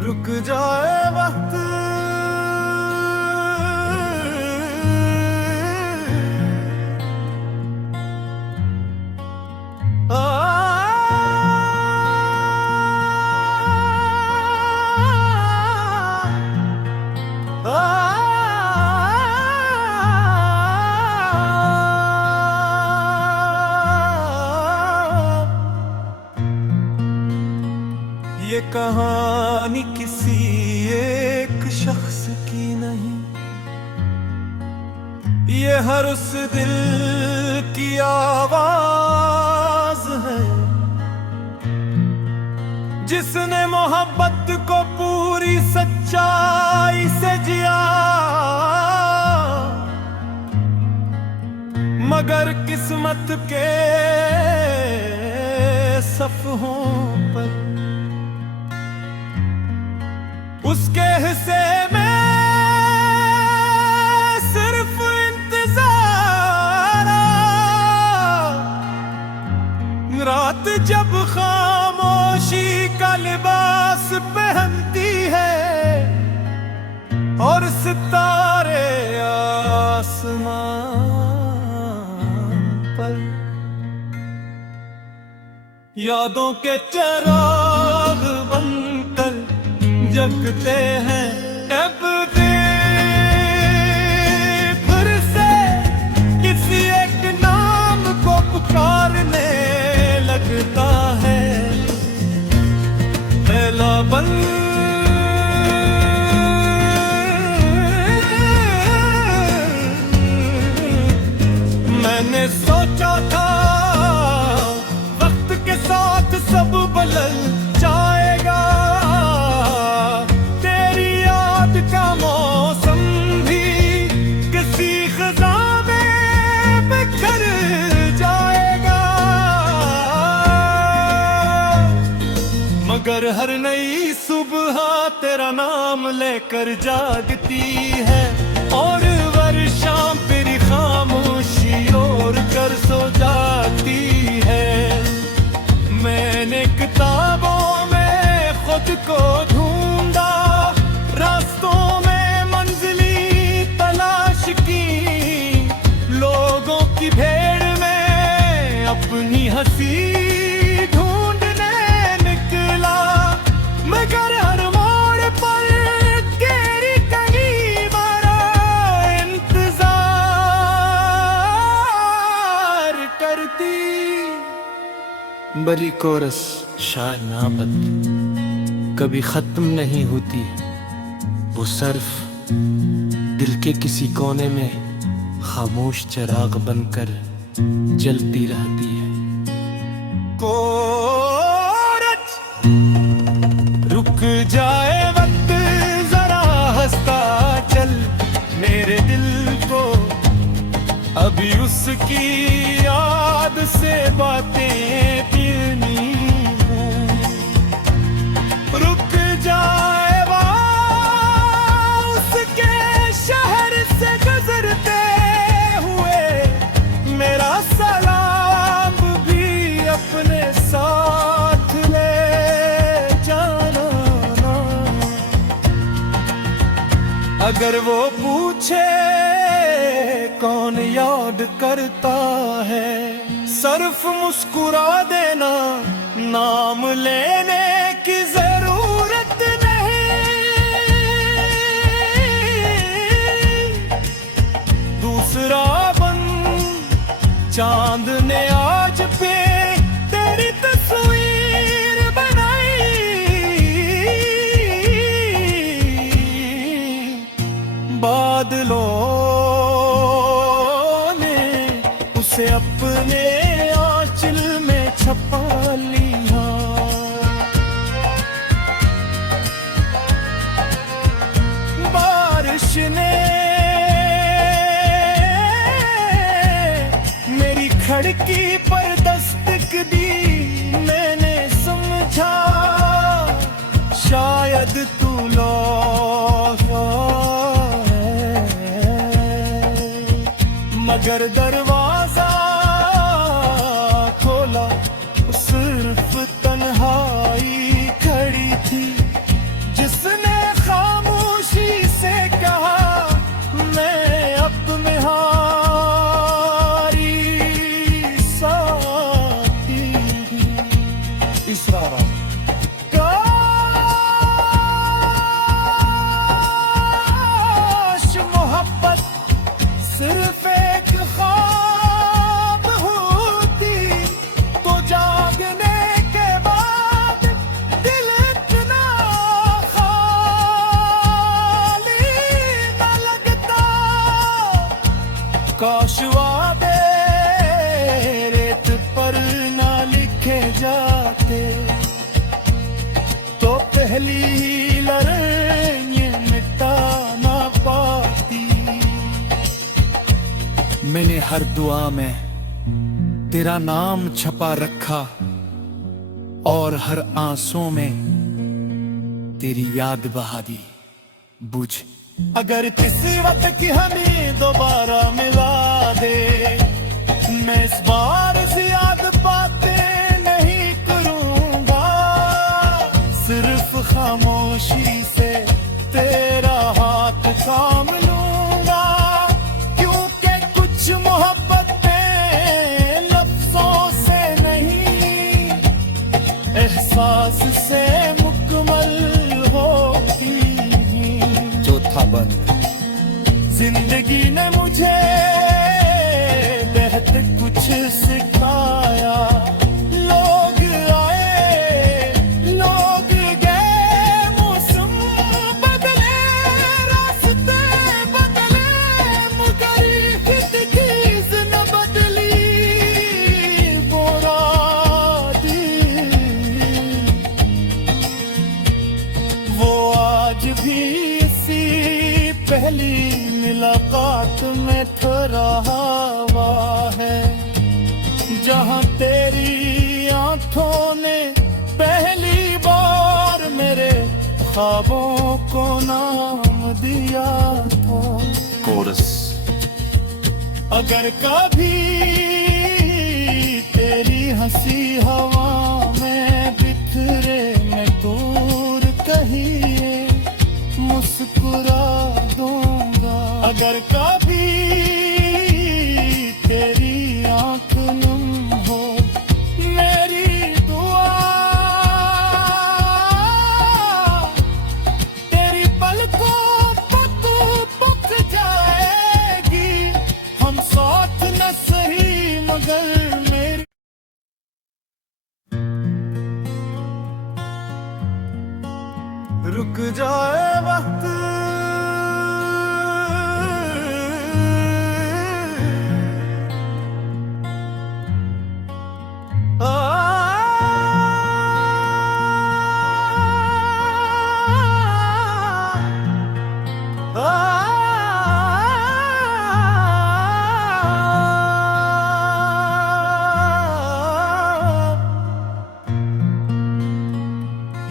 रुक जाए वक्त ये कहानी किसी एक शख्स की नहीं, ये हर उस दिल की आवाज है जिसने मोहब्बत को पूरी सच्चाई से जिया, मगर किस्मत के सफ़हों पर उसके हिस्से में सिर्फ इंतजार। रात जब खामोशी का लिबास पहनती है और सितारे आसमान पर यादों के चिराग बनकर जगते हैं, अब फिर से किसी एक नाम को पुकारने लगता है। पहला बल मैंने सोचा था वक्त के साथ सब बदल जाएगा, मगर हर नई सुबह तेरा नाम लेकर जागती है और वर्षा तेरी खामोशी ओढ़ कर सो जाती है। मैंने किताबों में खुद को ढूंढा, रास्तों में मंजिली तलाश की, लोगों की भीड़ में अपनी हंसी बड़ी कोरस शायद नाबत कभी खत्म नहीं होती, वो सिर्फ दिल के किसी कोने में खामोश चिराग बनकर जलती रहती है। कोरस रुक जाए वक्त जरा हंसता चल, मेरे दिल को अभी उसकी याद से बातें पीनी है। रुक जाए उसके शहर से गुजरते हुए, मेरा सलाम भी अपने साथ ले जाना। अगर वो पूछे कौन याद करता है, सिर्फ मुस्कुरा देना, नाम लेने की जरूरत नहीं। दूसरा बन चांद ने आज पे तेरी तस्वीर बनाई, बादलों से अपने आंचल में छपा लिया। बारिश ने मेरी खिड़की पर दस्तक दी, मैंने समझा शायद तू लौटा है, मगर दरवाजा खोला सिर्फ तन्हाई खड़ी थी, जिस दूसरा राग। काश मोहब्बत सिर्फ एक ख्वाब होती तो जागने के बाद दिल इतना खाली न लगता। काश वादे रेत पर ना लिखे जाते तो पहली ही लड़ाई मिटा ना पाती। मैंने हर दुआ में तेरा नाम छपा रखा और हर आंसू में तेरी याद बहा दी। बुझ अगर किस्मत की हमें दोबारा मिला दे, मैं इस बार ज्यादा बातें नहीं करूंगा, सिर्फ खामोशी से तेरा हाथ थाम लूंगा। क्योंकि कुछ मोहब्बतें लफ्जों से नहीं एहसास से मुकम्मल होती। चौथा बंद। जिंदगी ने मुझे बहुत कुछ सिखाया। लोग आए लोग गए, मौसम बदले रास्ते बदले, मगर खुद की न बदली वो दिल। वो आज भी इसी पहली मुलाकात में ठहरा हुआ है, जहां तेरी आंखों ने पहली बार मेरे ख्वाबों को नाम दिया था। कोरस। अगर कभी तेरी हंसी हवा में बिखरे मैं दूर कहीं मुस्कुरा दूंगा। अगर कभी तेरी आंख नम हो मेरी दुआ, तेरी पलकों पर तू पुक जाएगी। हम साथ न सही मगर मेरी रुक जाए वक्त,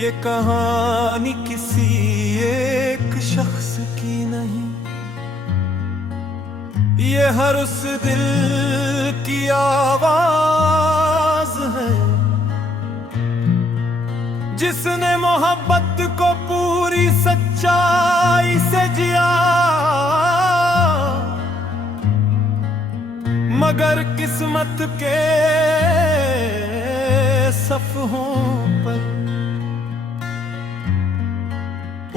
ये कहानी किसी एक शख्स की नहीं, ये हर उस दिल की आवाज है जिसने मोहब्बत को पूरी सच्चाई से जिया, मगर किस्मत के सफ़हों पर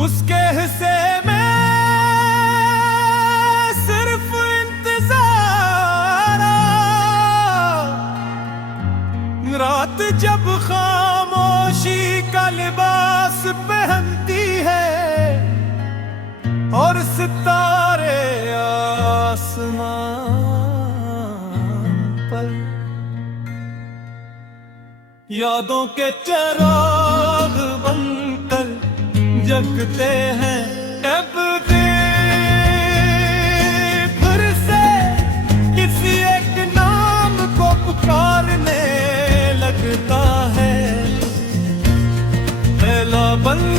उसके हिस्से में सिर्फ इंतजार। रात जब खामोशी का लिबास पहनती है और सितारे आसमान पर यादों के चिराग बनकर जगते हैं। अब फिर से किसी एक नाम को पुकारने लगता है। पहला बंद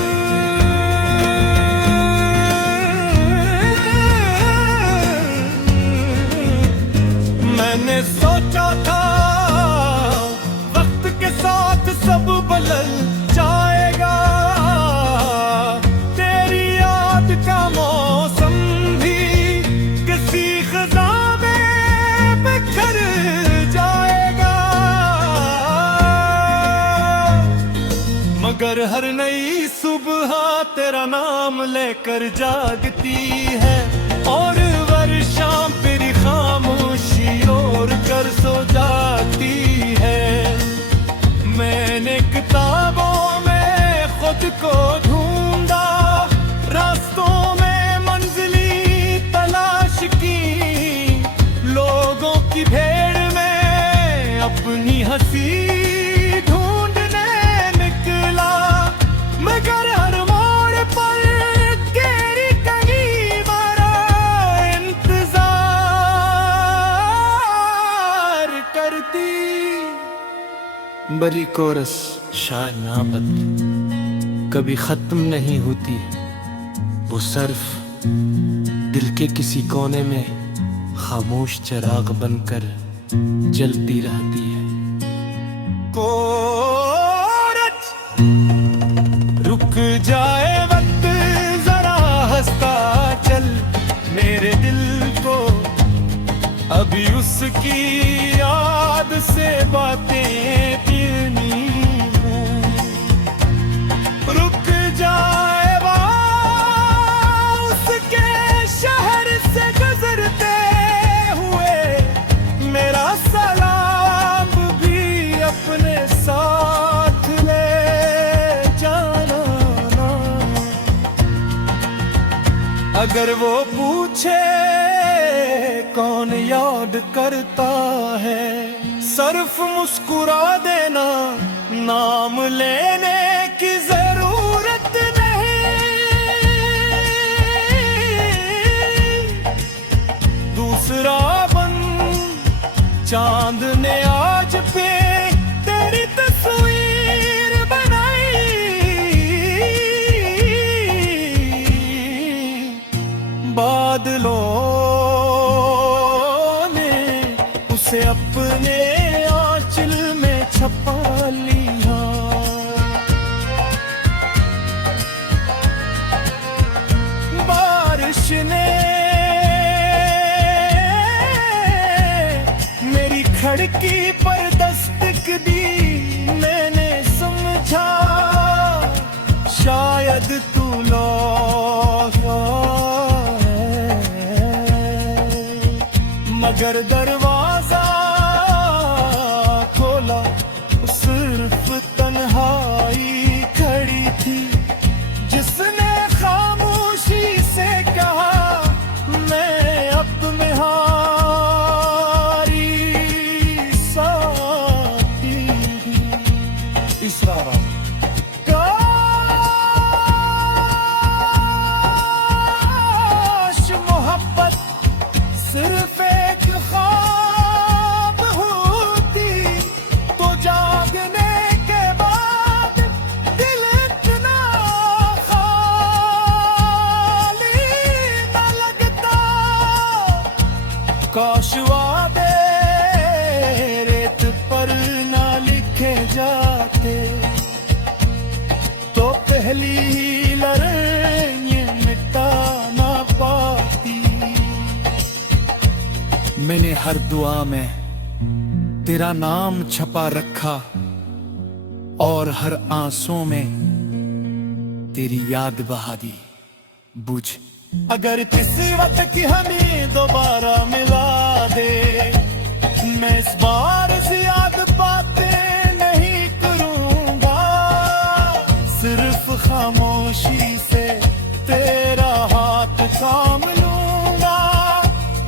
मैंने सोचा था वक्त के साथ सब बदल जाएगा, तेरी याद का मौसम भी किसी खज़ा में बिखर जाएगा। मगर हर नई सुबह तेरा नाम लेकर जागती है, और वर्षा तेरी खामोशी ओढ़ कर सो जाती है। मैंने किताबों में खुद को ढूंढा, रास्तों में मंजिली तलाश की, लोगों की भीड़ में अपनी हंसी ढूंढने निकला। मगर हर मोड़ पर तेरी कहीं मारा इंतजार करती। बड़ी कोरस शायद मोहब्बत कभी खत्म नहीं होती, वो सिर्फ दिल के किसी कोने में खामोश चिराग बनकर जलती रहती है। कोरस रुक जाए वक्त जरा हंसता चल, मेरे दिल को अभी उसकी याद से बातें पीनी हैं। रुक जाए उसके शहर से गुजरते हुए, मेरा सलाम भी अपने साथ ले जाना ना। अगर वो पूछे कौन याद करता है, सिर्फ मुस्कुरा देना, नाम लेने की जरूरत नहीं। दूसरा बन चांद ने आज पे तेरी तस्वीर बनाई, बादलों उसे अपने आंचल में छपा लिया। बारिश ने मेरी खिड़की पर दस्तक दी, मैंने समझा शायद तू लौटा है। मगर दरवाजा खोला, सिर्फ तन्हाई खड़ी थी, जिसने खामोशी से कहा मैं अब में हारी साथी। इशारा काश मोहब्बत सिर्फ एक ख्वाब होती, तो जागने के बाद दिल इतना खाली न लगता। काश वादे रेत पर ना लिखे जाते, तो पहली ही लड़ाई मिटा ना पाती। मैंने हर दुआ में तेरा नाम छपा रखा, और हर आंसू में तेरी याद बहा दी। बुझ अगर किसी वक्त की हमें दोबारा मिला दे, मैं इस बार ज्यादा बातें नहीं करूंगा, सिर्फ खामोशी से तेरा हाथ थाम लूंगा।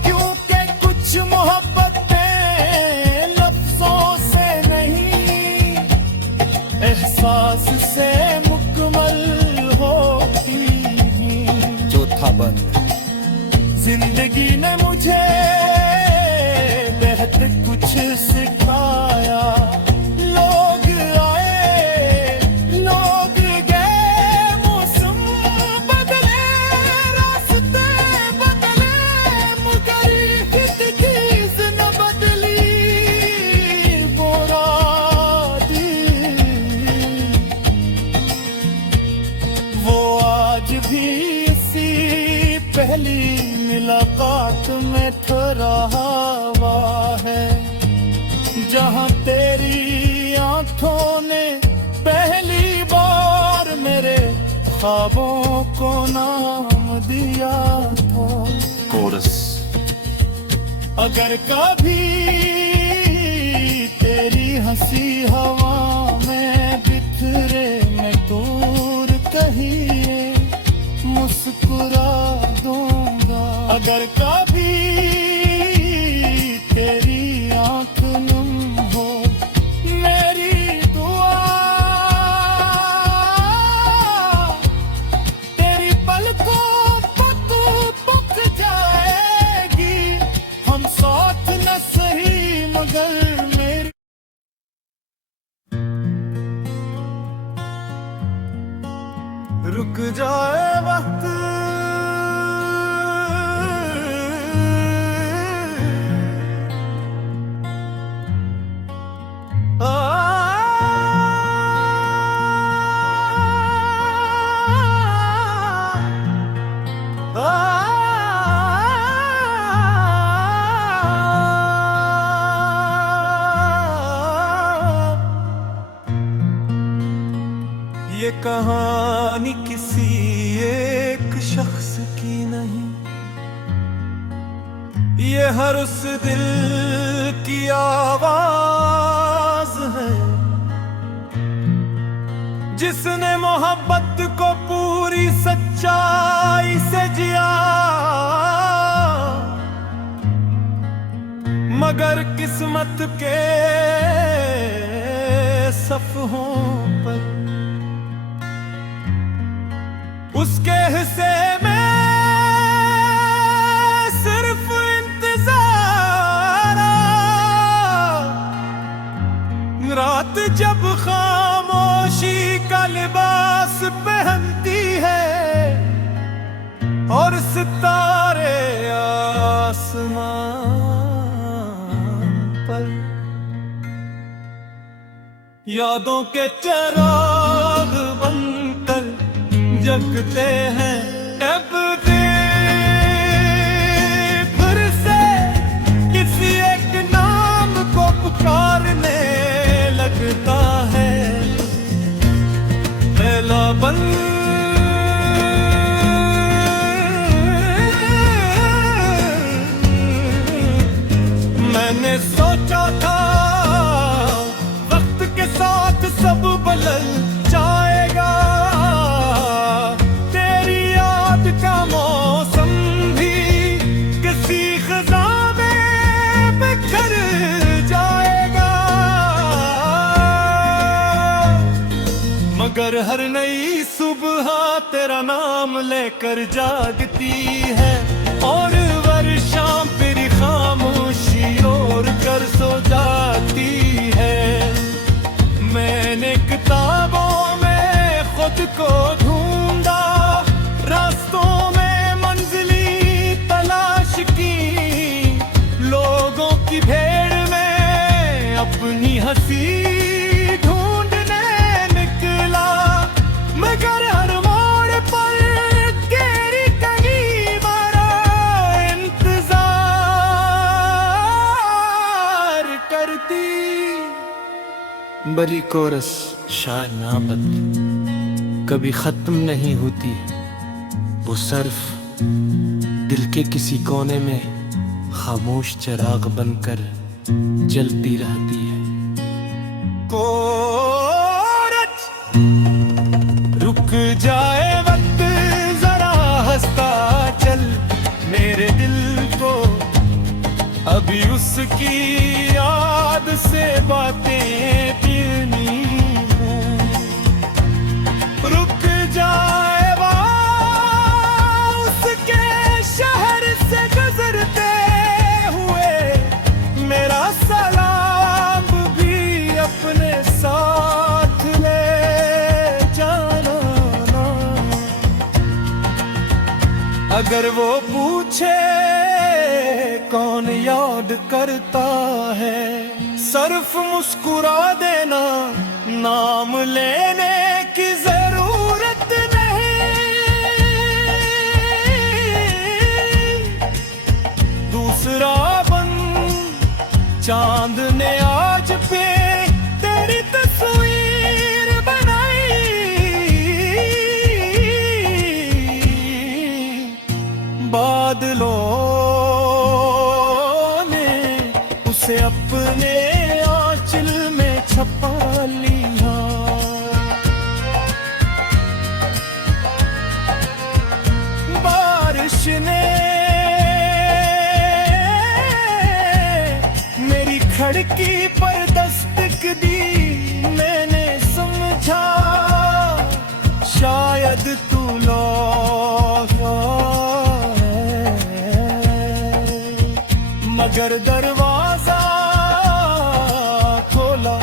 क्योंकि कुछ मोहब्बतें लफ्जों से नहीं, एहसास से मुकम्मल होती। चौथा बंद जिंदगी ने मुझे बेहद कुछ सिखाया। लोग आए लोग गए, मौसम बदले रास्ते बदले, मगर खुद चीज न बदली मुरादी। वो आज भी इसी पहली मुलाकात में ठहरा हुआ है, जहां तेरी आंखों ने पहली बार नाम दिया था। कोरस। अगर कभी तेरी हंसी हवा में बिखरे मैं दूर कहीं मुस्कुरा दूंगा। अगर कभी तेरी आंख नम हो मेरी दुआ तेरी पलकों पर तू पुक जाएगी। हम साथ न सही मगर मेरी रुक जाए वक्त ये कहानी किसी एक शख्स की नहीं, ये हर उस दिल की आवाज है जिसने मोहब्बत को पूरी सच्चाई से जिया। मगर किस्मत के सफ़हों पर उसके हिस्से में सिर्फ इंतजार। रात जब खामोशी का लिबास पहनती है और सितारे आसमान पर यादों के चिराग बनकर जगते हैं। अब फिर से किसी एक नाम को पुकारने लगता है। पहला बन मैंने सोचा था वक्त के साथ सब बदल जाएगा। मगर हर नई सुबह तेरा नाम लेकर जागती है और वर्षा फिर खामोशी और कर सो जाती है। मैंने किताबों में खुद को ढूंढा, रास्तों में मंजिली तलाश की, लोगों की भीड़ में अपनी हंसी मगर हर मोड़ पर तेरी कहीं बड़ा इंतजार करती। बड़ी कोरस शायद मोहब्बत कभी खत्म नहीं होती, वो सिर्फ दिल के किसी कोने में खामोश चिराग बनकर जलती रहती है। रुक जाए वक्त जरा हंसता चल मेरे दिल को, अभी उसकी याद से बातें पीनी हैं। रुक जाए उसके शहर से गुजरते हुए, मेरा सलाम भी अपने साथ ले अगर वो पूछे कौन याद करता है, सिर्फ मुस्कुरा देना, नाम लेने की जरूरत नहीं। दूसरा बन चांद ने आज पे तेरी तस्वीर बनाई। छपा लिया। बारिश ने मेरी खिड़की पर दस्तक दी, मैंने समझा शायद तू लौटा है, मगर दरवाजा खोला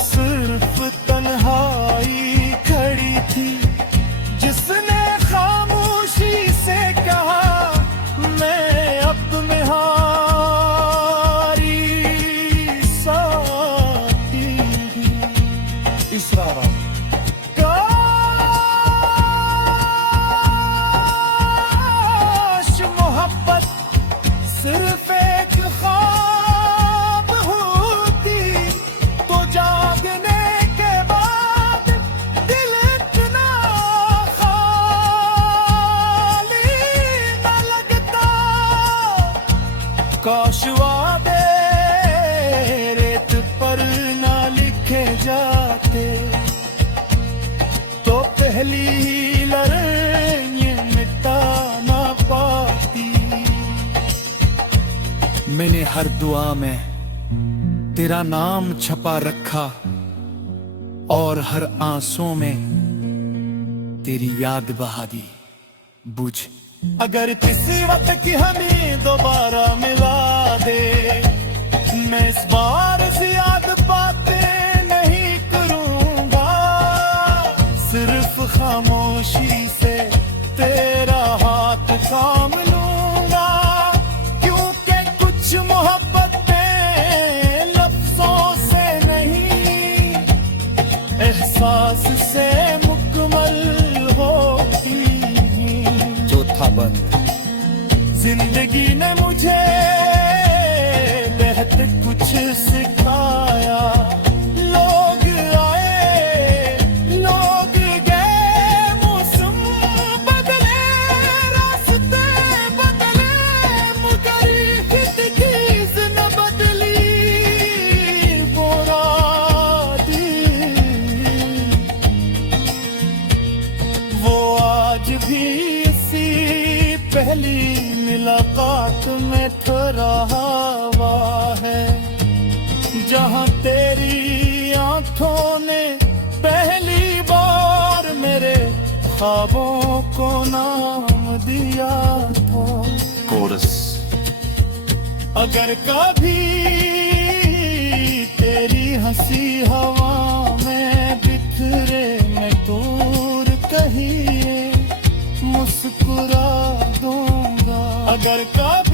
सिर्फ तन्हाई खड़ी थी, जिसने खामोशी से कहा मैं अब में हारी साथी। इसरारा काश मोहब्बत सिर्फ एक ख्वाब होती, तो जागने के बाद दिल इतना खाली न लगता। काश वादे रेत पर ना लिखे जाते, तो पहली ही लड़ाई मिटा ना पाती। मैंने हर दुआ में तेरा नाम छपा रखा, और हर आंसू में तेरी याद बहा दी। बुझ अगर किसी वक्त की हमें दोबारा मिला दे, मैं इस बार याद बातें नहीं करूंगा, सिर्फ खामोशी से तेरा हाथ थाम लूंगा। क्योंकि कुछ मोहब्बतें लफ्जों से नहीं, एहसास से मुकम्मल होती। चौथा बंद। जिंदगी ने मुझे बहुत कुछ सिखाया, लोग आए लोग गए, मौसम बदले रास्ते बदले, मगर कित चीज न बदली मुरादी। वो आज भी इसी पहली मुलाकात में ठहरा हुआ है, जहां तेरी आंखों ने पहली बार मेरे ख्वाबों को नाम दिया था। कोरस। अगर कभी तेरी हंसी हवा में बिखरे, मैं दूर कहीं मुस्कुरा दूंगा। अगर कभी